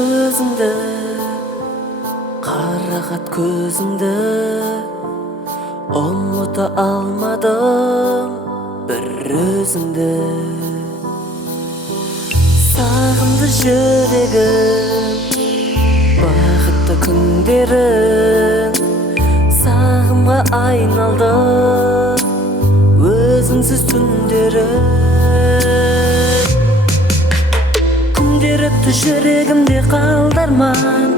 көзіңді, қарақат көзіңді ұмыта алмадым бір өзіңді. Сағынды жүрегім бақытты күндерің, сағымға айналды өзіңсіз түндерің. Күндер өтті жүрегімде қалдарман,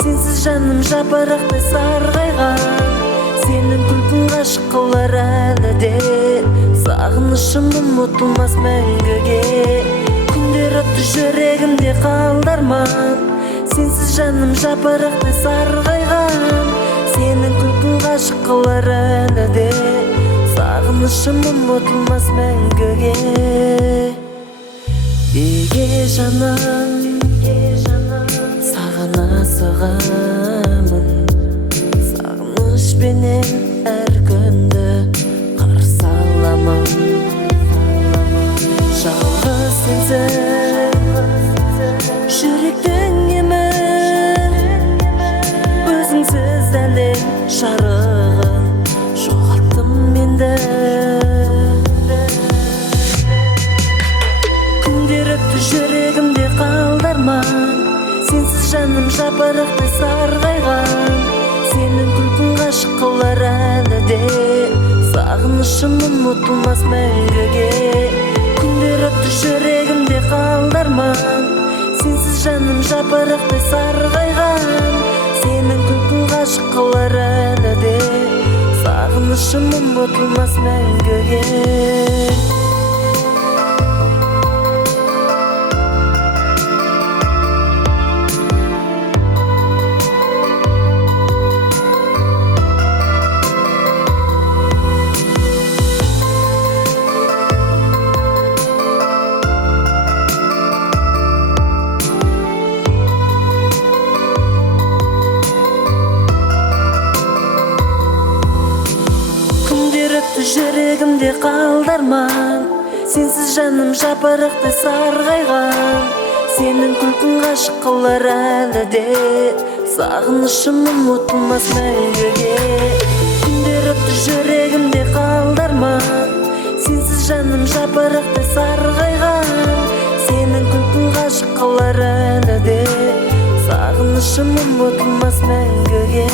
сенсіз жаным жапырақтай сарғайған. Сенің күлкің ғашық қылар әлі де, сағынышым ұмытылмас мәңгіге. Күндер өтті жүрегімде қалдарман, сенсіз жаным жапырақтай сарғайған. Сенің күлкің ғашық қылар әлі де, сағынышым ұмытылмас мәңгіге. Неге жаным, саған асығамын, сағынышпенен әр күнді қарсы аламын. Жалғыз сенсің жүректің емі, өзіңсіз әлем жарығын жоғалттым менді. Күндер өтті жүрегімде қалдарман, сенсіз жаным жапырақтай сарғайған. Сенің күлкің ғашық қылар әлі де, сағынышым ұмытылмас мәңгіге. Күндер өтті жүрегімде қалдарман, сенсіз жаным жапырақтай сарғайған. Сенің күлкің ғашық қылар әлі де, сағынышым ұмытылмас мәңгіге. Жүрегімде қалдарман, сенсіз жаным жапырақтай сарғайған. Сенің күлкің ғашық қылар әлі де, сағынышым ұмытылмас мәңгіге. Күндер өтті жүрегімде қалдарман, сенсіз жаным жапырақтай сарғайған. Сенің күлкің ғашық қылар әлі де, сағынышым ұмытылмас мәңгіге.